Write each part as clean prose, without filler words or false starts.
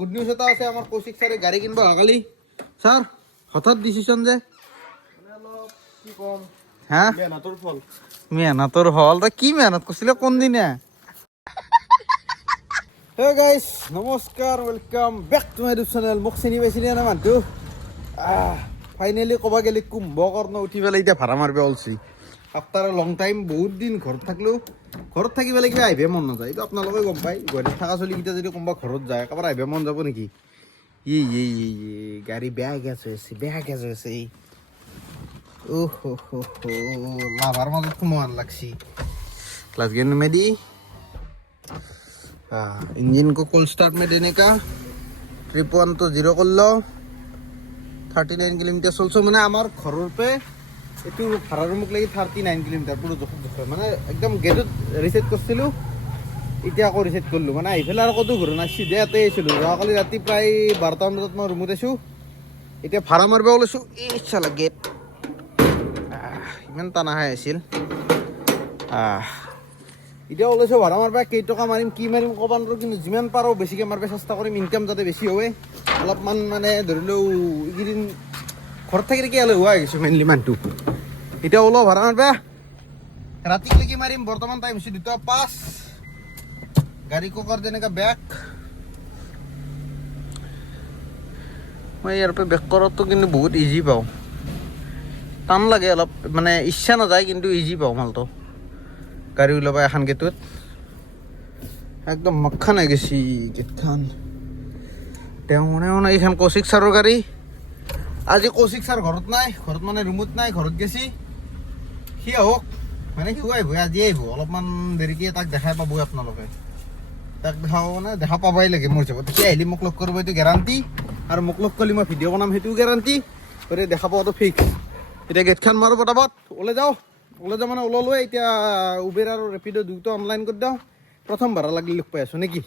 good news এটা আছে আমাৰ কৌশিক ছাৰে গাড়ী কিনিব অহাকালি ছাৰ হঠাৎ ডিচিশ্যন যে কি কম হা মেহনতৰ ফল মেহনতৰ হল তই কি মেহনত কৰিছিলে কোনদিনা হে গাইজ নমস্কাৰ welcome back to my YouTube channel মোক চিনি পাইছিলে না মানুহটো ফাইনেলি ক'ব গ'লে কুম্ভকৰ্ণ উঠি পেলাই এতিয়া ভাড়া মাৰিব ওলছি আফটাৰ লং টাইম বহুত দিন ঘৰত থাকিলোঁ ঘৰত থাকি পেলাই কিবা আহিবহে মন নাযায় এইটো আপোনালোকে গম পায় গুৱাহাটীত থকা চলিকেইটা যদি কোনোবা ঘৰত যায় কাৰোবাৰ আহিবহে মন যাব নেকি ই গাড়ী বেয়া গেছ হৈ আছে লাভাৰ মাজত সোমোৱান লাগছি ক্লাছ গেন মেদি इंजन को कोल्ड स्टार्ट में देने का ट्रिप 1 तो 0 कर लो 39 किलोमीटर चलছো মানে আমার ঘৰৰ পে এটু ভাড়া রুমক লাগি 39 কিলোমিটার পুরো জখ মানে একদম গেটত রিসেট করছিল এতিয়া আকৌ রিসেট করলো মানে আইফেল আর কত ঘুরে না সিধে আতে আইছিল কালি রাতি প্রায় 12টা বজাত মই রুমত আছো এতিয়া ভাড়া মারবে ওলাইছো এই শালা গেট ইমান টানা হৈ আছিল এতিয়া ওলাইছো ভাড়া মাৰবা কেইটকা মাৰিম কি মাৰিম ক'ব নোৱাৰো কিন্তু যিমান পাৰোঁ বেছিকৈ মাৰিব চেষ্টা কৰিম ইনকাম যাতে বেছি হয় অলপমান মানে ধৰি লওঁ এইকেইদিন ঘৰত থাকি থাকি এলেহুৱা হৈ গৈছোঁ মেইনলি মানুহটো এতিয়া ওলাওঁ ভাড়া মাৰবা ৰাতিলৈকে মাৰিম বৰ্তমান টাইম হৈছে 2:05 গাড়ী ককাৰ যেনেকৈ বেক মই ইয়াৰ পৰা বেক কৰাটো কিন্তু বহুত ইজি পাওঁ টান লাগে অলপ মানে ইচ্ছা নাযায় কিন্তু ইজি পাওঁ মালটো গাড়ী ওলাবা এখন গেটত একদম মক্খান হৈ গেছি গেটখন এইখন কৌশিক ছাৰৰ গাড়ী আজি কৌশিক ছাৰ ঘৰত নাই ঘৰত মানে ৰুমত নাই ঘৰত গেছি সি আহক মানে সিও আহিব আজি আহিব অলপমান দেৰিকৈ তাক দেখাই পাব আপোনালোকে তাক দেখাব মানে দেখা পাবই লাগে মোৰ হিচাপত সি আহিলে মোক লগ কৰিব এইটো গেৰাণ্টি আৰু মোক লগ কৰিলে মই ভিডিঅ' বনাম সেইটোও গেৰাণ্টি গতিকে দেখা পোৱাটো ফিক্স এতিয়া গেটখন মাৰোঁ পটাপট ওলাই যাওঁ মানে ওলালোঁ এতিয়া উবেৰ আৰু ৰেপিড' দুটা অনলাইন কৰি দিওঁ প্ৰথম ভাড়া লাগি লগ পাই আছোঁ নেকি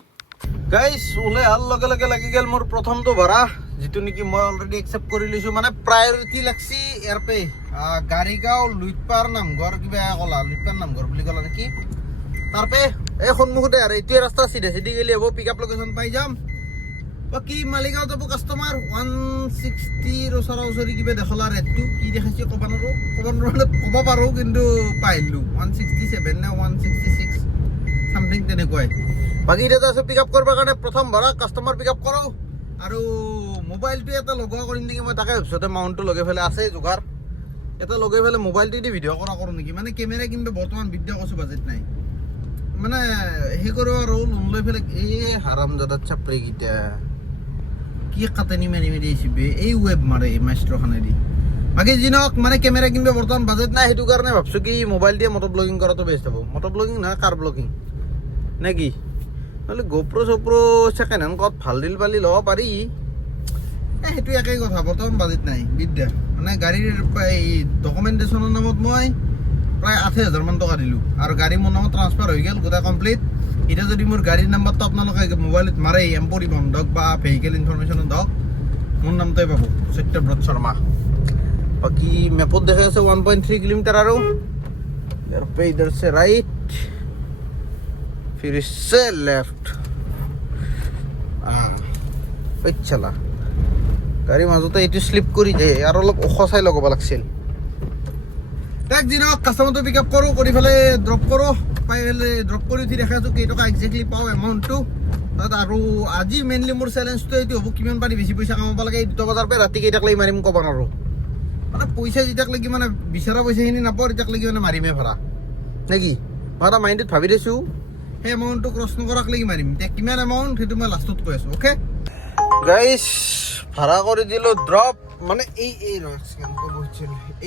গাইজ ওলাই অহাৰ লগে লগে লাগি গ'ল মোৰ প্ৰথমটো ভাড়া যিটো নেকি মই অলৰেডি একচেপ্ট কৰি লৈছোঁ মানে প্ৰায়ৰিটি লাগছি ইয়াৰ পে গাড়ীগাঁও লুইটপাৰ নামঘৰ কিবা ক'লা লুইটপাৰ নামঘৰ বুলি ক'লা নেকি তাৰপে এই সন্মুখতে আৰু এইটোৱে ৰাস্তা চিধা চিধি গ'লে হ'ব পিক আপ লোকেশ্যন পাই যাম বাকী মালিগাঁও যাব কাষ্টমাৰ 160 ওচৰা ওচৰি কিবা দেখলা ৰেটটো কি দেখাইছে ক'ব নোৱাৰো ক'ব পাৰোঁ কিন্তু পাইলোঁ 167 নে 166 চামথিং তেনেকুৱাই বাকী এতিয়া আছে পিক আপ কৰিবৰ কাৰণে প্ৰথম ভাড়া কাষ্টমাৰ পিক আপ কৰোঁ আৰু মোবাইলটো এটা লগোৱা কৰিম নেকি মই তাকে ভাবিছোঁ মাউণ্টটো লগাই পেলাই আছে যোগাৰ এটা লগাই পেলাই মোবাইলটো দি ভিডিঅ' কৰা কৰোঁ নেকি মানে কেমেৰা কিনিব বৰ্তমান ভিডিঅ' কৈছোঁ বাজেট নাই মানে সেই কৰোঁ আৰু লোন লৈ পেলাই এই হাৰামজাদাত চাপৰিকেইটা কি কাটানি মাৰি আহিছে এই ৱেব মাৰে এই মাষ্ট্ৰখনেদি বাকী যি নহওক মানে কেমেৰা কিনিব বৰ্তমান বাজেট নাই সেইটো কাৰণে ভাবছোঁ কি মোবাইল দিয়ে মটো ব্লগিং কৰাটো বেষ্ট হ'ব মটো ব্লগিং নহয় কাৰ ব্লগিং নে কি নহ'লে গোপ্ৰ চোপ্ৰ ছেকেণ্ড হেণ্ড ক'ত ভাল দিল পালি ল'ব পাৰি সেইটো একেই কথা বৰ্তমান বাজেট নাই বিদ্যা মানে গাড়ীৰ এই ডকুমেণ্টেশ্যনৰ নামত মই প্ৰায় 80,000 মান টকা দিলোঁ আৰু গাড়ী মোৰ নামত ট্ৰান্সফাৰ হৈ গ'ল গোটেই কমপ্লিট এতিয়া যদি মোৰ গাড়ীৰ নাম্বাৰটো আপোনালোকে মোবাইলত মাৰে এম্পৰিবন দক বা ভেহিকেল ইনফৰমেশ্যনত দক মোৰ নামটোৱে পাব সত্যব্ৰত শৰ্মা বাকী মেপত দেখাই আছে 1.3 কিলোমিটাৰ আৰু ইয়াৰ পে ইধৰ সে ৰাইট फिर इससे लेफ्ट চলা গাড়ী মাজতে এইটো শ্লিপ কৰি যায় আৰু অলপ ওখ চাই লগাব লাগিছিল তাক দিনক কাষ্টমাৰটো পিক আপ কৰোঁ কৰি পেলাই ড্ৰপ কৰোঁ পাই পেলাই ড্ৰপ কৰি উঠি দেখাইছোঁ কেইটকা একজেক্টলি পাওঁ এমাউণ্টটো তাত আৰু আজি মেইনলি মোৰ চেলেঞ্জটো এইটো হ'ব কিমান পাৰি বেছি পইচা কামাব লাগে এই 2 বজাৰ পৰা ৰাতি কেইটাক লাগি মাৰিম ক'ব নোৱাৰোঁ মানে পইচা যেতিয়াক লাগি মানে বিচৰা পইচাখিনি নাপাওঁ তেতিয়াক লাগি মানে মাৰিমেই ভাড়া নে কি মই এটা মাইণ্ডত ভাবি দিছোঁ সেই এমাউণ্টটো ক্ৰছ নকৰাক লাগি মাৰিম এতিয়া কিমান এমাউণ্ট সেইটো মই লাষ্টত কৈ আছোঁ অ'কে গাইজ ভাড়া কৰি দিলোঁ ড্ৰপ মানে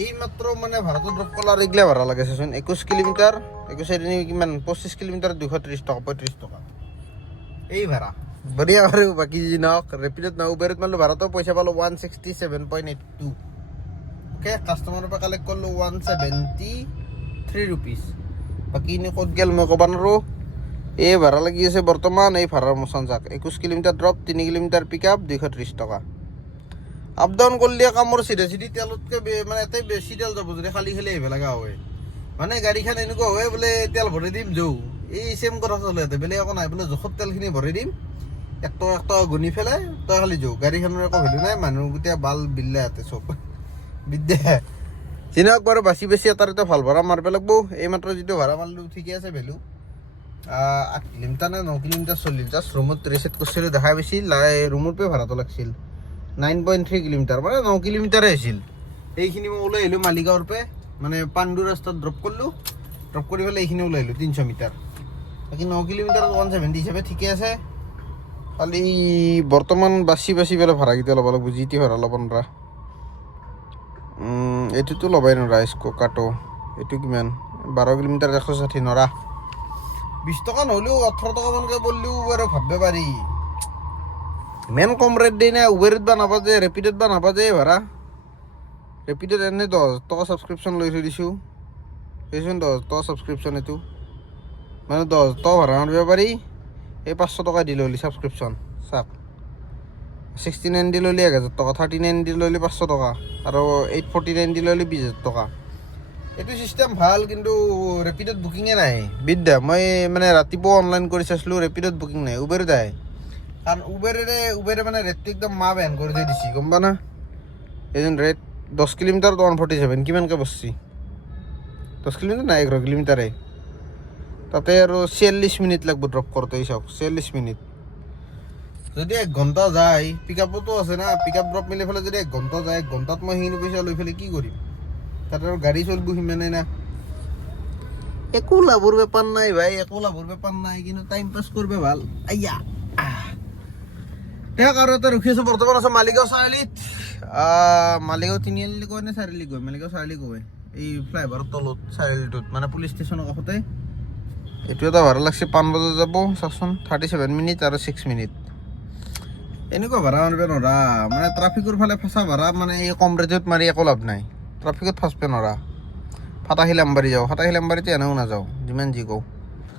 এই মাত্ৰ মানে ভাড়াটো ড্ৰপ কৰাৰ এইগিলা ভাড়া লাগে চাচোন 21 কিলোমিটাৰ 21 কিমান 25 কিলোমিটাৰ 230 টকা 35 টকা এই ভাড়া বঢ়িয়া আৰু বাকী যি নহওক ৰেপিডত না উবেৰত মাৰিলোঁ ভাড়াটো পইচা পালোঁ 167.82 অ'কে কাষ্টমাৰৰ পৰা কালেক্ট কৰিলোঁ 173 ৰুপিজ বাকী এনেই ক'ত গ'ল মই ক'ব নোৱাৰোঁ এই ভাড়া লাগি আছে বৰ্তমান এই ভাড়াৰ মোচন যাক 21 কিলোমিটাৰ ড্ৰপ 3 কিলোমিটাৰ পিক আপ 230 টকা আপ ডাউন কৰিলে কামৰ চিধা চিধি তেলতকৈ মানে এটাই বেছি তেল যাব যদি খালি খালি আহিব লগা হয় মানে গাড়ীখন এনেকুৱা হয় বোলে তেল ভৰাই দিম এই চেম কথা চলে বেলেগ একো নাই বোলে জোখত তেলখিনি ভৰাই দিম একটা গুনি ফেলাই তই খালি যাও গাড়ীখনৰ একো ভেলু নাই মানুহ গোটেই বাল বিল্লা ইয়াতে চব বিদ্যা চিনক বাৰু বাচি বেছি এটাৰ এটা ভাল ভাড়া মাৰিব লাগিব এইমাত্ৰ যিটো ভাড়া মাৰিলোঁ ঠিকে আছে ভেলু 8 কিলোমিটাৰ নে 9 কিলোমিটাৰ চলিল জাষ্ট ৰুমত ৰিচেট কৰিছিলোঁ দেখা পাইছিল ৰুমৰ পৰা ভাড়াটো লাগিছিল 9.3 কিলোমিটাৰ মানে 9 কিলোমিটাৰে আছিল এইখিনি মই ওলাই আহিলোঁ মালিগাঁৱৰ পৰা মানে পাণ্ডু ৰাস্তাত ড্ৰপ কৰিলোঁ ড্ৰপ কৰি পেলাই এইখিনি ওলাই আহিলোঁ 300 মিটাৰ বাকী 9 কিলোমিটাৰ 170 হিচাপে ঠিকে আছে খালি বৰ্তমান বাচি পেলাই ভাড়াকেইটা ল'ব লাগিব যি টি ভাড়া ল'ব নোৱাৰা এইটোতো ল'বাই নোৱাৰা স্ক'কাটো এইটো কিমান 12 কিলোমিটাৰ 160 নৰা 20 টকা নহ'লেও 18 টকামানকৈ পড়লেও আৰু ভাবিব পাৰি ইমান কম ৰেট দিয়ে না উবেৰত বা নাপাজে ৰেপিডত বা নাপাজে ভাড়া ৰেপিডত এনে 10 টকা ছাবস্ক্ৰিপশ্যন লৈ থৈ দিছোঁ সেইচোন 10 টকা ছাবস্ক্ৰিপশ্যন এইটো মানে 10 টকা ভাড়া মাৰিব পাৰি এই 500 টকা দি ল'লি ছাবস্ক্ৰিপশ্যন চাওক 69 দি ল'লি 1000 টকা 39 দি ল'লি 500 টকা আৰু 849 দি ল'লি 20000 টকা এইটো চিষ্টেম ভাল কিন্তু ৰেপিডত বুকিঙে নাই বিদ্যা মই মানে ৰাতিপুৱা অনলাইন কৰি চাইছিলোঁ ৰেপিডত বুকিং নাই উবেৰত আহে কাৰণ উবেৰে মানে ৰেটটো একদম মা বেন কৰি থৈ দিছে গম পা না এইজন ৰেট 10 কিলোমিটাৰ 147 কিমানকৈ বসছি 10 কিলোমিটাৰ নাই 11 কিলোমিটাৰে তাতে আৰু 46 মিনিট লাগব ড্ৰপ কৰোঁতে চাওক 46 মিনিট যদি 1 ঘণ্টা যায় পিক আপতো আছে না পিক আপ ড্ৰপ মিলি পেলাই যদি 1 ঘণ্টা যায় 1 ঘণ্টাত মই সেইখিনি পইচা লৈ পেলাই কি কৰিম তাতে আৰু গাড়ী চলিব সিমানেই না একো লাভৰ বেপাৰ নাই ভাই একো লাভৰ বেপাৰ নাই কিন্তু টাইম পাছ কৰিব ভাল আইয়া তেওঁক আৰু এটা ৰখি আছোঁ বৰ্তমান আছোঁ মালিগাঁও চাৰিআলিত মালিগাঁও তিনিআলি কয় নে চাৰিআলি কয় মালিগাঁও চাৰিআলি কয় এই ফ্লাইঅভাৰৰ তলত চাৰিআলিটোত মানে পুলিচ ষ্টেচনৰ কাষতে এইটো এটা ভাড়া লাগছে 5 বজাত যাব চাওকচোন 37 মিনিট আৰু 6 মিনিট এনেকুৱা ভাড়া মাৰিব নোৱাৰা মানে ট্ৰাফিকৰ ফালে ফচা ভাড়া মানে এই কম ৰেটত মাৰি একো লাভ নাই ট্ৰাফিকত ফাঁচব নোৱাৰা ফাটাশিল আমবাৰী যাওঁ ফাটাশিল আমবাৰীতে এনেও নাযাওঁ যিমান যি কওঁ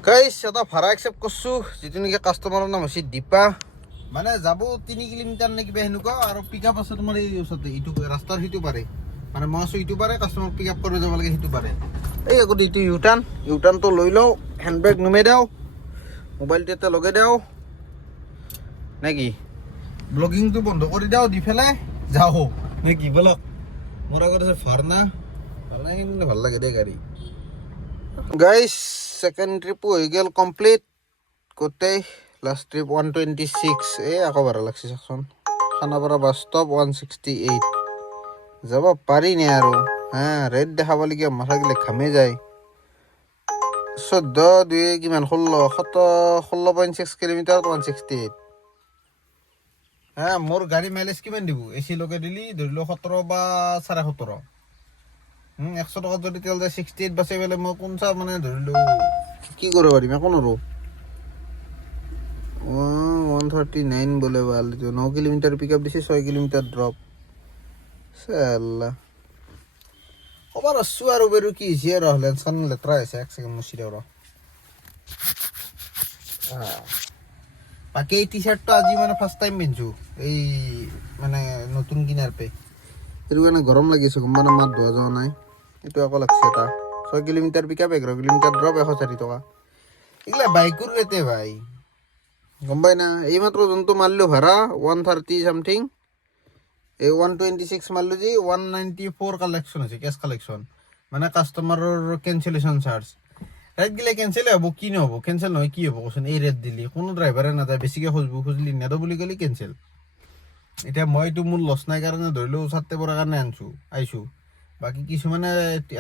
গাইছ এটা ভাড়া একচেপ্ট কৰিছোঁ যিটো নেকি কাষ্টমাৰৰ নাম হৈছে দীপা মানে যাব 3 কিলোমিটাৰ নে কিবা সেনেকুৱা আৰু পিক আপ আছে তোমাৰ এই ওচৰতে ইটো ৰাস্তাৰ সিটো পাৰে মানে মই আছোঁ ইটো পাৰে কাষ্টমাৰক পিক আপ কৰিব যাব লাগে সিটো পাৰে এই আগতে ইটো ইউটাৰ্ণটো লৈ লওঁ হেণ্ডবেগ নুমাই দিওঁ মোবাইলটো এটা লগাই দিওঁ নে কি ব্লগিংটো বন্ধ কৰি দিওঁ দি পেলাই যাওঁ নে কি বলক মোৰ আগত আছে ভাৰনা কিন্তু ভাল লাগে দেই গাড়ী গাইছ ছেকেণ্ড ট্ৰিপো হৈ গ'ল কমপ্লিট গোটেই লাষ্ট ট্ৰিপ 126 এই আকৌ ভাড়া লাগছে চাওকচোন খানাপাৰা বাছ ষ্টপ 168 যাব পাৰি নে আৰু হা ৰেট দেখাবলগীয়া মাথাগিলা ঘামে যায় 14 কিমান 16.6 কিলোমিটাৰ 168 হা মোৰ গাড়ী মাইলেজ কিমান দিব এচি লগাই দিলি ধৰি লওক 17 বা 17.5 100 টকাত যদি তেল যায় 68 বাচে পেলাই মই কোন চা মানে ধৰিলোঁ কি কৰিব পাৰিম একো নোৱাৰোঁ 139 বোলে ভাল 9 কিলোমিটাৰ পিক আপ দিছে 6 কিলোমিটাৰ ড্ৰপ চাল্লা ক'বাৰ আছোঁ আৰু বাৰু কি হৈছে আৰু লেঞ্চখন লেতেৰা হৈছে 1 ছেকেণ্ড মুচি দিওঁ ৰ বাকী এই টি চাৰ্টটো আজি মানে ফাৰ্ষ্ট টাইম পিন্ধিছোঁ এই মানে নতুন কিনাৰ পে সেইটো কাৰণে গৰম লাগিছে গম পানে মাত ধোৱা যোৱা নাই এইটো আকৌ লাগছে এটা 6 কিলোমিটাৰ পিক আপ 11 কিলোমিটাৰ ড্ৰপ 140 টকা এইগিলা বাইকৰ ৰেটে ভাই গম পাই না এইমাত্ৰ যোনটো মাৰিলোঁ ভাড়া 130 চামথিং এই 126 মাৰিলোঁ যি 194 কালেকশ্যন হৈছে কেছ কালেকশ্যন মানে কাষ্টমাৰৰ কেঞ্চেলেশ্যন চাৰ্জ ৰেট গিলে কেঞ্চেলে হ'ব কি নহ'ব কেঞ্চেল নহয় কি হ'ব কচোন এই ৰেট দিলি কোনো ড্ৰাইভাৰে নাযায় বেছিকৈ খুজিলি নেদো বুলি ক'লে কেঞ্চেল এতিয়া মইতো মোৰ লছ নাই কাৰণে ধৰিলোঁ ছাতে পৰাৰ কাৰণে আহিছোঁ বাকী কিছুমানে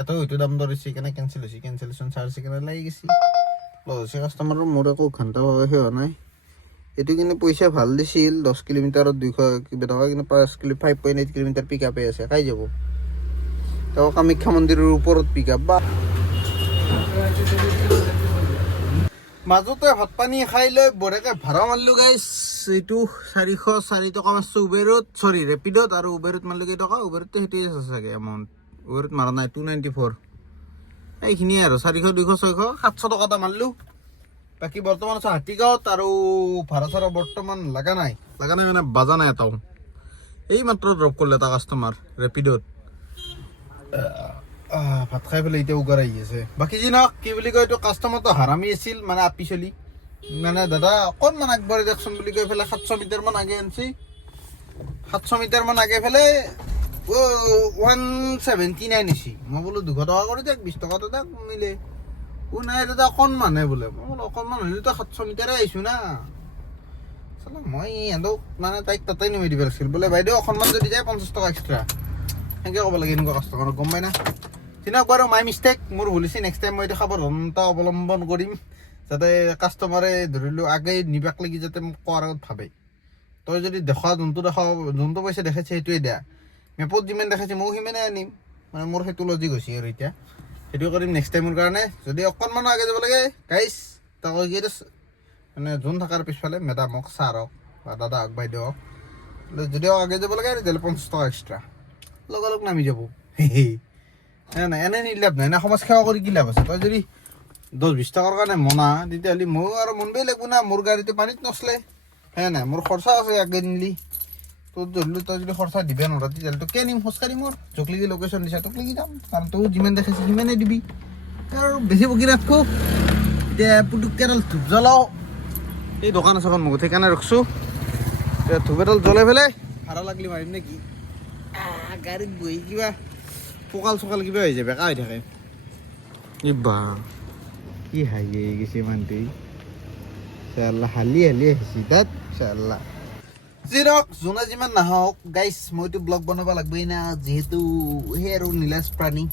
এটাও হয়তো দাম ধৰিছে সেইকাৰণে কেঞ্চেল হৈছে কেঞ্চেলেশ্যন চাৰ্জ সেইকাৰণে লাগি গৈছে লছ হৈছে কাষ্টমাৰৰ মোৰ একো ঘণ্টা সেই হোৱা নাই এইটো কিন্তু পইচা ভাল দিছিল 10 কিলোমিটাৰত 200 কিবা টকা কিন্তু 5.8 কিলোমিটাৰ পিক আপে আছে খাই যাব তেওঁ কামাখ্যা মন্দিৰৰ ওপৰত পিক আপ বা মাজতে ভাত পানী খাই লৈ বঢ়িয়াকৈ ভাড়া মাৰিলোঁ গাইছ এইটো 404 টকা মাৰিছোঁ উবেৰত চৰি ৰেপিডত আৰু উবেৰত মাৰিলোঁ কেইটকা উবেৰততো সেইটোৱে আছে চাগে এমাউণ্ট উবেৰত মাৰা নাই 294 এইখিনিয়ে আৰু 400 200 600 700 টকা এটা মাৰিলোঁ বাকী বৰ্তমান আছোঁ হাতীগাঁৱত আৰু ভাড়া চাড়া বৰ্তমান লগা নাই মানে বাজা নাই এটাও এই মাত্ৰ ড্ৰপ কৰিলে এটা কাষ্টমাৰ ৰেপিডত ভাত খাই পেলাই এতিয়া উগাৰ আহি আছে বাকী যি নহওক কি বুলি কয় এইটো কাষ্টমাৰটো হাৰামি আছিল মানে আপি চলি মানে দাদা অকণমান আগবাঢ়ি দিয়কচোন বুলি কৈ পেলাই 700 মিটাৰমান আগে আনছি 700 মিটাৰমান আগে পেলাই 179 নিছি মই বোলো 200 টকা কৰি দিয়ক 20 টকা দাদা কমিলে নাই দাদা অকণমানহে বোলে মই বোলো অকণমান হ'লেতো 700 মিটাৰে আহিছোঁ না চালা মই সিহঁতক মানে তাইক তাতে নমাই দিব লাগিছিল বোলে বাইদেউ অকণমান যদি যায় 50 টকা এক্সট্ৰা সেনেকৈ ক'ব লাগে এনেকুৱা কাষ্টমাৰক গম পাই না চিনাক বাৰু মাই মিষ্টেক মোৰ ভুল হৈছে নেক্সট টাইম মই এইটো সাৱধানতা অৱলম্বন কৰিম যাতে কাষ্টমাৰে ধৰিলোঁ আগে নিবাক লাগি যাতে মোক কোৱাৰ আগত ভাবে তই যদি দেখা যোনটো পইচা দেখাইছে সেইটোৱে দিয়া মেপত যিমান দেখাইছে ময়ো সিমানে আনিম মানে মোৰ সেইটো লজিক হৈছে আৰু এতিয়া সেইটো কৰিম নেক্সট টাইমৰ কাৰণে যদি অকণমান আগে যাব লাগে গাইছ তাক মানে যোন থকাৰ পিছফালে মেডামক ছাৰক বা দাদাক বাইদেউক যদিও আগে যাব লাগে তেতিয়াহ'লে 50 টকা এক্সট্ৰা লগালগ নামি যাব নাই এনে নিলাভ নাই না সমাজ সেৱা কৰি কি লাভ আছে তই যদি 10-20 টকাৰ কাৰণে মনা তেতিয়াহ'লে ময়ো আৰু মনবেই লাগিব না মোৰ গাড়ীটো পানীত নচলে নাই মোৰ খৰচা আছে আগে নিলি তোৰ ধৰিলোঁ তই যদি খৰচা দিবা নোৱাৰা তেতিয়াহ'লে তোক নিম খোজকাঢ়ি মোৰ য'ক লাগি লোকেশ্যন দিছা তোক লাগি যাম কাৰণ তই যিমান দেখাইছে সিমানেই দিবি আৰু বেছি বকি নাথাকোঁ এতিয়া পুটুককৈ এডাল ধূপ জ্বলাওঁ এই দোকান আছে এখন মুখত সেইকাৰণে ৰখছোঁ এতিয়া ধূপ এডাল জ্বলাই পেলাই ভাড়া লাগলি মাৰিম নে কি গাড়ীত বহি কিবা পকাল চকাল কিবা হৈ যায় বেকা হৈ থাকে বা কি হাঁহি গৈছে মানুহটোৱে চাল্লা হালি আহিছে তাত চাল্লা যিৰক যোনে যিমান নাহক গাইছ মইতো ব্লগ বনাব লাগবই না যিহেতু সেই আৰু নীলাজ প্ৰাণী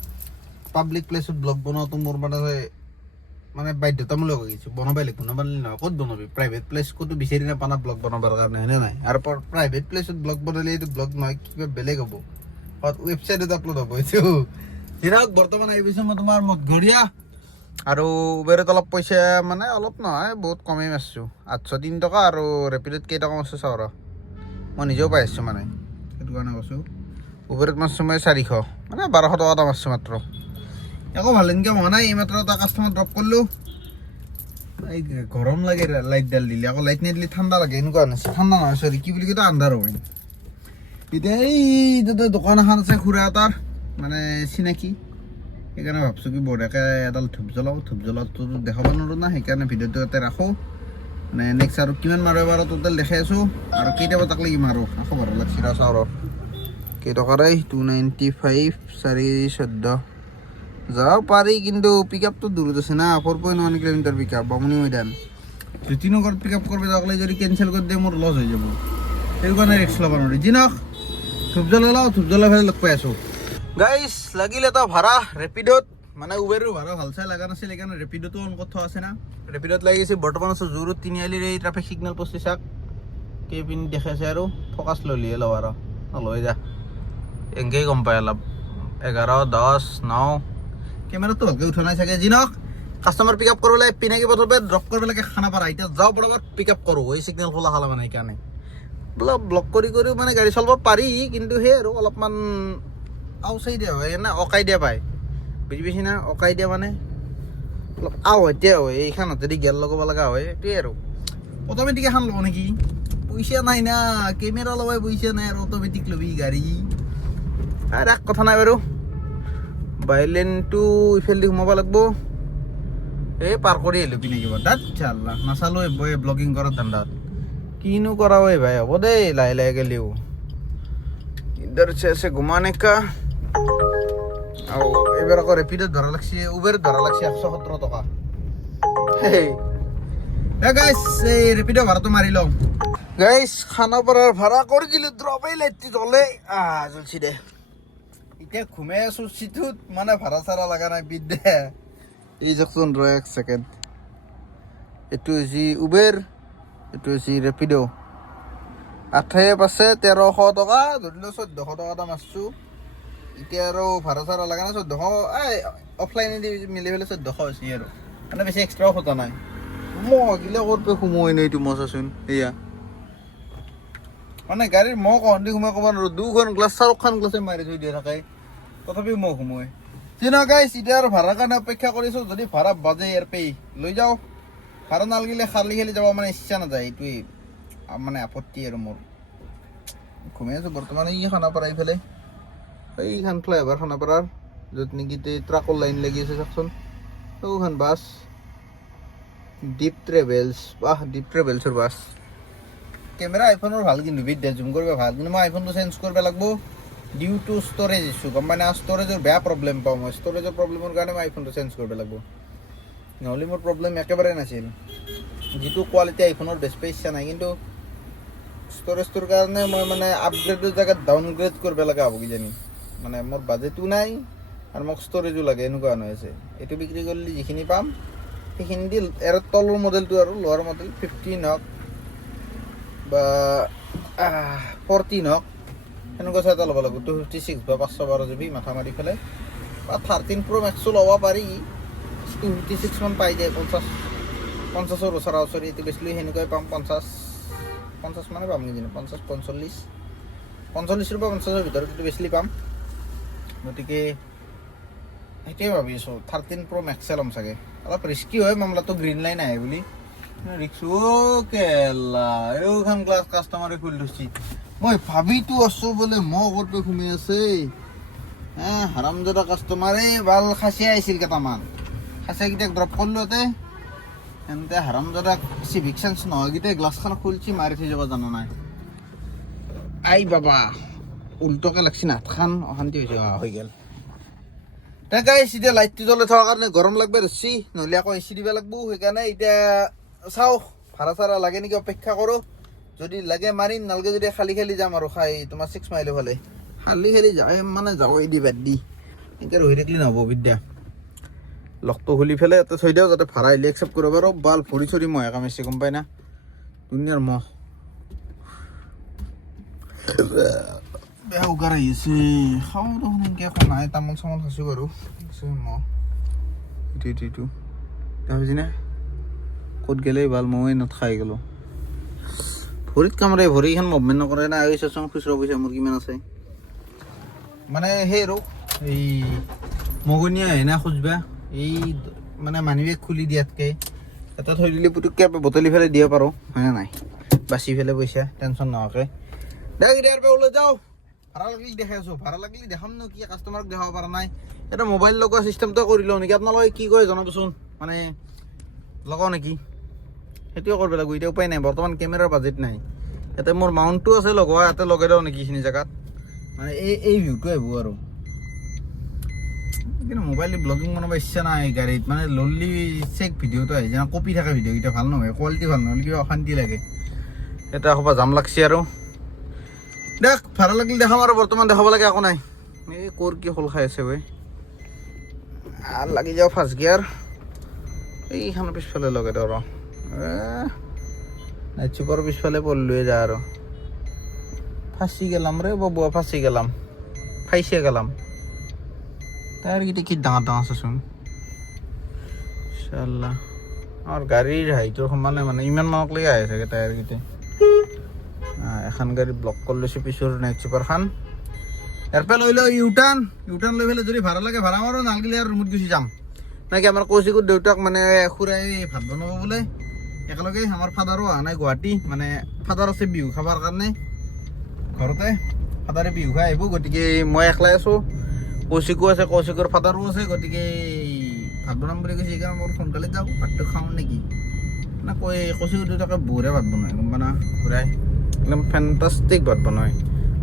পাব্লিক প্লেচত ব্লগ বনোৱাটো মোৰ মানে বাধ্যতামূলক হৈ গৈছে বনাবই লাগিব নবনালে নহয় ক'ত বনাবি প্ৰাইভেট প্লেচ ক'তো বিচাৰি নাপানা ব্লগ বনাবৰ কাৰণে হয়নে নাই আৰু প্ৰাইভেট প্লেচত ব্লগ বনালে এইটো ব্লগ নহয় কিবা বেলেগ হ'ব ৱেবছাইটত আপলোড হ'ব এইটো যিৰক বৰ্তমান আহি পাইছোঁ মই তোমাৰ মঠঘৰীয়া আৰু উবেৰত অলপ পইচা মানে অলপ নহয় বহুত কমেই মাৰিছোঁ 803 টকা আৰু ৰেপিডত কেইটকা মাৰিছোঁ চাওঁ ৰ মই নিজেও পাই আছোঁ মানে সেইটো কাৰণে কৈছোঁ উবেৰত মাৰিছোঁ মই 400 মানে 1200 টকা এটা মাৰিছোঁ মাত্ৰ একো ভাল ইনকাম হোৱা নাই এইমাত্ৰ এটা কাষ্টমাৰ ড্ৰপ কৰিলোঁ এই গৰম লাগে লাইটডাল দিলে আকৌ লাইট নিদিলে ঠাণ্ডা লাগে এনেকুৱা নাছিল ঠাণ্ডা নহয় চৰি কি বুলি কয় আন্ধাৰ হয় এতিয়া এই তাতে দোকান এখন আছে খুৰা এটাৰ মানে চিনাকি সেইকাৰণে ভাবছোঁ কি বঢ়িয়াকৈ এডাল ধূপ জ্বলাওঁতো দেখাব নোৱাৰোঁ না সেইকাৰণে ভিডিঅ'টো ইয়াতে ৰাখোঁ মানে নেক্সট আৰু কিমান মাৰিব পাৰোঁ টোটেল দেখাই আছোঁ আৰু কেইটাবা তাক লাগি মাৰোঁ আকৌ ভাড়া লাগছি ৰ চাওঁ ৰ কেইটকাৰে 295 414 যাব পাৰি কিন্তু পিক আপটো দূৰত আছে না 4.1 কিলোমিটাৰ পিক আপ বামুণী মৈদান জ্যোতিনগৰত পিক আপ কৰিব যাবলৈ যদি কেঞ্চেল কৰি দিয়ে মোৰ লছ হৈ যাব সেইটো কাৰণে ৰিক্স ল'ব নোৱাৰি যি নহওক ধূপ জ্বলাই ফেলে লগ পাই আছোঁ গাইছ লাগিল এটা ভাড়া ৰেপিডত মানে উবেৰৰ ভাড়া ভাল চাই লগা নাছিল সেইকাৰণে ৰেপিডতো অন কৰি থোৱা আছে না ৰেপিডত লাগিছে বৰ্তমান আছোঁ জোৰত তিনিআলিৰ এই ট্ৰাফিক ছিগনেল পষ্টি চাওক কেইপিনি দেখাইছে আৰু ফ'কাছ ল'লিহে লওঁ আৰু লৈ যা এনেকেই গম পায় অলপ 11 10 9 কেমেৰাটো ভালকৈ উঠা নাই চাগে যি নহওক কাষ্টমাৰ পিক আপ কৰিবলৈ পিনাকি পথৰপে ড্ৰপ কৰিব লাগে খানাপাৰা এতিয়া যাওঁ পৰাপত পিক আপ কৰোঁ এই ছিগনেল খোলা খালা মানে সেইকাৰণে অলপ ব্লক কৰিও মানে গাড়ী চলাব পাৰি কিন্তু সেই আৰু অলপমান আউচাই দিয়া হয় না অকাই দিয়া পায় বুজি পাইছি না অকাই দিয়া মানে অলপ এতিয়া হয় এইখন হাতেদি গেল লগাব লগা হয় সেইটোৱে আৰু অট'মেটিক এখন ল'ব নেকি পইচা নাই না কেমেৰা লগাই পইচা নাই আৰু অট'মেটিক ল'বি গাড়ী আৰু এক কথা নাই বাৰু বাইলেনটো ইফালেদি সোমাব লাগিব এই পাৰ কৰি আহিলোঁ পিনে কিবা দাঁত চাল্লা নাচালোঁ বই ব্লগিং কৰাৰ ধান্দাত কিনো কৰা হয় ভাই হ'ব দেই লাহে লাহে গেলিও ইধৰ से ऐसे घुमाने का আৰু এইবাৰ আকৌ ৰেপিডত ধৰা লাগছে উবেৰত ধৰা লাগছে 117 টকা গাইছ এই ৰেপিডৰ ভাড়াটো মাৰি লওঁ গাইছ খানাপাৰাৰ ভাড়া কৰি দিলোঁ দ্ৰপেই লাইটটি জ্বলে জ্বলছি দে এতিয়া ঘুমাই আছোঁ চিটুত মানে ভাড়া চাড়া লগা নাই বিদ্যে এই যাওকচোন ৰ এক ছেকেণ্ড এইটো হৈছে উবেৰ এইটো হৈছে ৰেপিড' আঠায়ে পাছে 1300 টকা ধৰি লওঁ 1400 টকা এটা মাৰিছোঁ এতিয়া আৰু ভাড়া চাড়া লগা নাই 1400 এই অফলাইনেদি মিলি পেলাই 1400 হৈছে আৰু মানে বেছি এক্সট্ৰাও খোজা নাই মহিলা ক'ৰপে সোমোৱাই নাই এইটো মচাচোন এয়া মানে গাড়ীৰ মই কহন্দি সোমাই ক'ব নোৱাৰোঁ 2খন গ্লাছ 4খন গ্লাছে মাৰি থৈ দিয়া থাকে তথাপিও মই সোমোৱাই চিনা গাইছ এতিয়া আৰু ভাড়াৰ কাৰণে অপেক্ষা কৰিছোঁ যদি ভাড়া বাজে ইয়াৰ পেই লৈ যাওঁ ভাড়া নালাগিলে খালি খালি যাব মানে ইচ্ছা নাযায় এইটোৱেই মানে আপত্তি আৰু মোৰ ঘুমাই আছোঁ বৰ্তমান এই খানাপাৰা এইফালে এইখন ফ্লাইঅভাৰ খানাপাৰাৰ য'ত নেকি ট্ৰাকৰ লাইন লাগি আছে চাওকচোন সেইখন বাছ ডিপ ট্ৰেভেলছ ডিপ ট্ৰেভেলছৰ বাছ কেমেৰা আইফোনৰ ভাল কিন্তু ভিডিঅ' জুম কৰিব ভাল কিন্তু মই আইফোনটো চেঞ্জ কৰিব লাগিব ডিউ টু ষ্ট'ৰেজ ইছ্যু গম পাই না ষ্ট'ৰেজৰ বেয়া প্ৰব্লেম পাওঁ মই ষ্ট'ৰেজৰ প্ৰব্লেমৰ কাৰণে মই আইফোনটো চেঞ্জ কৰিব লাগিব নহ'লে মোৰ প্ৰব্লেম একেবাৰে নাছিল যিটো কোৱালিটি আইফোনৰ বেছি ইচ্ছা নাই কিন্তু ষ্ট'ৰেজটোৰ কাৰণে মই মানে আপগ্ৰেডৰ জেগাত ডাউনগ্ৰেড কৰিব লগা হ'ব কিজানি মানে মোৰ বাজেটো নাই আৰু মোক ষ্ট'ৰেজো লাগে এনেকুৱা হৈ আছে এইটো বিক্ৰী কৰিলে যিখিনি পাম সেইখিনি দি ইয়াৰ তলৰ মডেলটো আৰু লোৱাৰ মডেল 15 হওক বা 14 হওক সেনেকুৱা চাই এটা ল'ব লাগিব 256 বা 512 GB মাথা মাৰি পেলাই বা 13 Pro Max ল'ব পাৰি 256 মান পাই যায় 50ৰ ওচৰা ওচৰি এইটো বেছিলৈ সেনেকুৱাই পাম 50 মানে পাম কিজানি 50 45ৰ পৰা 50ৰ ভিতৰত এইটো বেছিলৈ পাম গতিকে সেইটোৱে ভাবি আছোঁ 13 Pro Max ল'ম চাগে অলপ ৰিস্কি হয় মামলাটো গ্ৰীণ লাইন আহে বুলি এইখন ক্লাছ কাষ্টমাৰে খুলি থৈছি মই ভাবিতো আছোঁ বোলে মই ক'ত সোমাই আছে হাৰামজাদা কাষ্টমাৰে ভাল খাচীয়া আহিছিল কেইটামান খাচীয়াকেইটাক ড্ৰপ কৰিলোঁ ইয়াতে এনতে হাৰামজাদা চিভিক চেন্স নহয়কেইটাই গ্লাছখন খুলিছি মাৰি থৈ যাব জানা নাই আই বাবা উল্টকে লাগছি না হাতখন অশান্তি হৈছে হৈ গ'ল তাকে এতিয়া লাইটটো জ্বলাই থকাৰ কাৰণে গৰম লাগবে ধৰছি নহ'লে আকৌ এচি দিব লাগিব সেইকাৰণে এতিয়া চাওঁ ভাড়া চাড়া লাগে নেকি অপেক্ষা কৰোঁ যদি লাগে মাৰিম নালাগে যদি খালী খালী যাম আৰু খাই তোমাৰ 6 মাইলৰ ফালে খালী খালী যাই মানে যাবই দি বাদ দি এনেকৈ ৰহি থাকিলে নহ'ব বিদ্যা লগটো খুলি পেলাই ইয়াতে থৈ দিওঁ যাতে ভাড়া আহিলে একচেপ্ট কৰিব পাৰোঁ বাল ভৰি চৰি মহে কামিছে গম পাই না দুনিয়াৰ মহ বেয়া উগাৰ আহিছে খাওঁ দেখোন এনেকৈ একো নাই তামোল চামোল খাইছোঁ বাৰু মহ এইটো ভাবিছি না ক'ত গ'লে ভাল মই নত খাই গ'লোঁ ভৰিত কামৰে ভৰিখন মুভমেণ্ট নকৰে না এই চাচোন খুচুৰা পইচা মোৰ কিমান আছে মানে সেই আৰু এই মগনীয়া আহে না খোজবা এই মানে মানি বেগ খুলি দিয়াতকৈ এটা থৈ দিলে পুটুককৈ বটলি ফেলাই দিব পাৰোঁ হয়নে নাই বাচি ফেলাই পইচা টেনশ্যন নোহোৱাকৈ দেখ ইয়াৰ পৰা ওলাই যাওঁ ভাড়া লাগিলে দেখাই আছোঁ ভাড়া লাগিলে দেখাম ন কি কাষ্টমাৰক দেখাব পৰা নাই এটা মোবাইল লগোৱা চিষ্টেমটো কৰি লওঁ নেকি আপোনালোকে কি কয় জনাবচোন মানে লগাওঁ নেকি সেইটোৱে কৰিব লাগিব এতিয়া উপায় নাই বৰ্তমান কেমেৰাৰ বাজেট নাই ইয়াতে মোৰ মাউণ্টটো আছে লগোৱা ইয়াতে লগাই দিওঁ নেকি এইখিনি জেগাত মানে এই ভিউটো আহিব আৰু কিন্তু মোবাইল ব্লগিং বনাব ইচ্ছা নাই গাড়ীত মানে লনলি চেক ভিডিঅ'টো আহি যেনে কপি থাকে ভিডিঅ'কেইটা ভাল নহয় কোৱালিটি ভাল নহ'লে কিবা অশান্তি লাগে এটা ক'বা জাম লাগছি আৰু দেখ ভাড়া লাগিলে দেখাম আৰু বৰ্তমান দেখাব লাগে একো নাই এই ক'ৰ কি শল খাই আছে ঐ আৰু লাগি যাওঁ ফাৰ্ষ্ট গিয়াৰ এইখানৰ পিছফালে লগাই দিওঁ ৰ নাইট চুপাৰৰ পিছফালে পঢ়লোৱে যা আৰু ফাঁচি গেলাম ৰে ববুৱা ফাঁচি গেলাম ফাইছে গেলাম টায়াৰকেইটা কি ডাঙৰ ডাঙৰ আছেচোন ইনশাল্লাহ আমাৰ গাড়ীৰ হাইটৰ সমানে মানে ইমান মানকলৈকে আহে চাগে টায়াৰকেইটা এখন গাড়ী ব্লক কৰি লৈছোঁ পিছৰ নাইট চুপাৰখন ইয়াৰ পৰা লৈ লওঁ ইউটাৰ্ণ লৈ পেলাই যদি ভাড়া লাগে ভাড়া মাৰোঁ নালাগিলে আৰু ৰুমত গুচি যাম নাকি আমাৰ কৌশিকৰ দেউতাক মানে খুৰাই ভাত বনাব বোলে একেলগে আমাৰ ফাদাৰো অহা নাই গুৱাহাটী মানে ফাদাৰ আছে বিহু খাবৰ কাৰণে ঘৰতে ফাদাৰে বিহু খাই আহিব গতিকে মই একলাই আছোঁ কৌশিকো আছে কৌশিকৰ ফাদাৰো আছে গতিকে ভাত বনাম বুলি কৈছে সেইকাৰণে মোৰ সোনকালে যাওঁ ভাতটো খাওঁ নেকি না কৌশিকৰ দেউতাকে বঢ়িয়া ভাত বনায় গম পানা খুৰাই একদম ফেণ্টাষ্টিক ভাত বনায়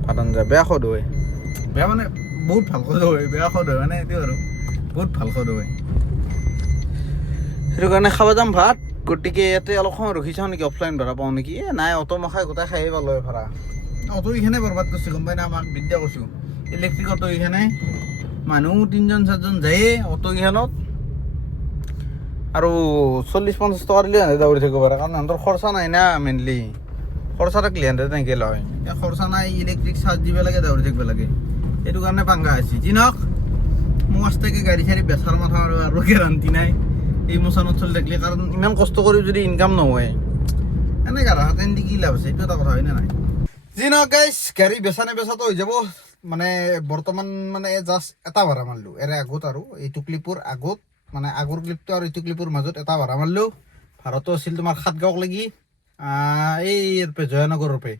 ভাত আঞ্জা বেয়া সোৱাদ হয় বেয়া মানে বহুত ভাল সোৱাদ হয় বেয়া সোৱাদ হয় মানে এইটো আৰু বহুত ভাল সোৱাদ হয় সেইটো কাৰণে খাব যাম ভাত গতিকে ইয়াতে অলপ সময় ৰখি চাওঁ নেকি অফলাইন ভাড়া পাওঁ নেকি নাই অটো মখাই গোটাই খাই পালোঁ হয় ভাড়া অটো এইখানে বৰবাদ কৰিছোঁ গম পাই না আমাক বিদ্যা কৈছোঁ ইলেক্ট্ৰিক অটো এইখানে মানুহ 3জন 4জন যায়ে অটো কেইখনত আৰু 40-50 টকা দিলে দৌৰি থাকিব পাৰে কাৰণ সিহঁতৰ খৰচা নাই না মেইনলি খৰচা থাকিলে সিহঁতে তেনেকৈ লয় এতিয়া খৰচা নাই ইলেক্ট্ৰিক চাৰ্জ দিব লাগে দৌৰি থাকিব লাগে সেইটো কাৰণে পাংগা হৈছে যি নহওক মোৰ আস্তাকে গাড়ী চাড়ী বেচাৰ মাথা আৰু গেৰাণ্টি নাই এই মোচানত চলি থাকিলে কাৰণ ইমান কষ্ট কৰি যদি ইনকাম নহয় এনেকৈ ৰাহাতে এনে কি লাভ আছে এইটো এটা কথা হয়নে নাই যি নহওক গাইজ গাড়ী বেচা নেবেচাটো হৈ যাব মানে বৰ্তমান মানে জাষ্ট এটা ভাড়া মাৰিলোঁ এৰে আগত আৰু এইটো ক্লিপৰ আগত মানে আগৰ ক্লিপটো আৰু এইটো ক্লিপৰ মাজত এটা ভাড়া মাৰিলোঁ ভাড়াটো আছিল তোমাৰ 7 গাঁৱক লাগি এই জয়ানগৰৰ পৰা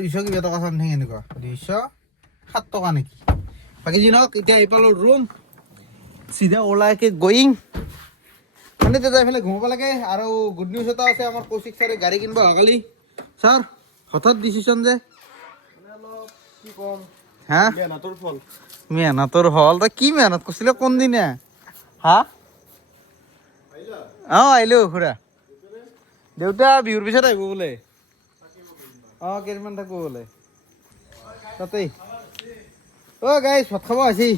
200 কিবা টকা চামথিং এনেকুৱা 207 টকা নেকি বাকী যি নহওক এতিয়া আহি পালোঁ ৰুম চিধা ওলাইকে গয়িং এনেতে যাই পেলাই ঘুমাব লাগে আৰু গুড নিউজ এটা আছে আমাৰ কৌশিক ছাৰে গাড়ী কিনিব অহাকালি ছাৰ হঠাৎ ডিচিশ্যন যে মানে অলপ কি কম হা মেহনতৰ ফল মেহনতৰ হল তই কি মেহনত কৰিছিলে কোনদিনা হা অঁ আহিলোঁ খুৰা দেউতা বিহুৰ পিছত আহিব বোলে অঁ কেইদিনমান থাকিব বোলে তাতেই অ' গাইছ ভাত খাব আহিছি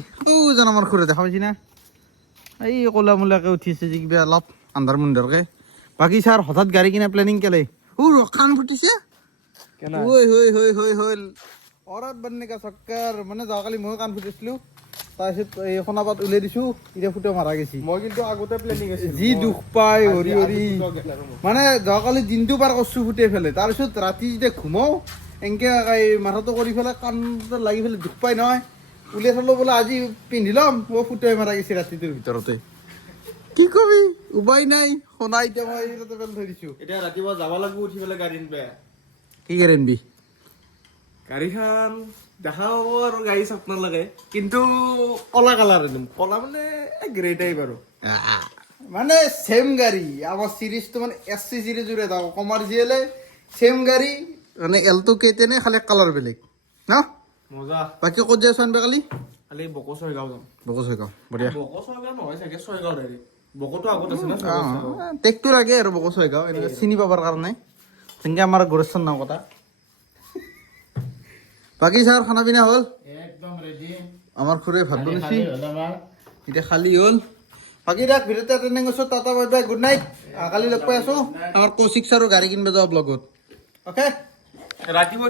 জন আমাৰ খুৰা দেখা পাইছি না এই ক'লা মোলাকে উঠিছে যে কিবা অলপ আন্ধাৰ মুন্ধাৰকে বাকী ছাৰ হঠাৎ গাড়ী কিনা প্লেনিং কেলে কাণ ফুটিছে ঐ হৈ অৰাত বান্নিকা চক্কৰ মানে যোৱাকালি ময়ো কাণ ফুটিছিলোঁ তাৰপিছত এই সোণাপাত উলিয়াই দিছোঁ এতিয়া ফুটা মাৰা গৈছি মই কিন্তু আগতে প্লেনিং আছিল যি দুখ পায় হৰি হৰি মানে যোৱাকালি দিনটো পাৰ কৰছোঁ ফুটাই ফেলে তাৰপিছত ৰাতি যেতিয়া ঘুমাওঁ এনেকৈ মাথাটো কৰি পেলাই কাণটো লাগি পেলাই দুখ পাই নহয় উলিয়াই থ'লো বোলে আজি পিন্ধি ল'ম মই ফুটাই মাৰা গৈছে ৰাতিটোৰ ভিতৰতে কি কবি উপায় নাই সোণা এতিয়া মই তাতে পেলাই থৈ দিছোঁ এতিয়া ৰাতিপুৱা যাব লাগিব উঠি পেলাই গাড়ী বেয়া কি কৰি আনিবি গাড়ীখন দেখা পাব আৰু গাড়ী চাপ নালাগে কিন্তু কলা কালাৰ আনিম কলা মানে গ্ৰে টাইপ আৰু মানে সেম গাড়ী আমার সিরিজটো মানে এসসি সিরিজ উড়ে দাও কমার্শিয়ালে সেম গাড়ী মানে এলটো কেটেনে খালি কালার বেলেগ ন মজা বাকি ক'ত যাই আছো কালি খালি বকো ছয়গাঁও যাম বকো ছয়গাঁও বঢ়িয়া বকো ছয়গাঁও নহয় চাগে ছয়গাঁও ডাইৰেক্ট বকোটো আগত আছে না টেকটো লাগে আৰু বকো ছয়গাঁও এনেকৈ চিনি পাবৰ কাৰণে তেনেকৈ আমাৰ গোৰেশ্বৰ নাও কথা বাকী ছাৰ খানা পিনা হ'ল একদম ৰেডি আমাৰ খুৰে ভাত বনাইছি এতিয়া খালি হ'ল বাকী ৰাখ ভিডিঅ'টো এটেণ্ডিং কৰিছোঁ tata bye bye good night কালি লগ পাই আছোঁ আমাৰ কৌশিক ছাৰো গাড়ী কিনিব যাওঁ ব্লগত অ'কে ৰাতিপুৱা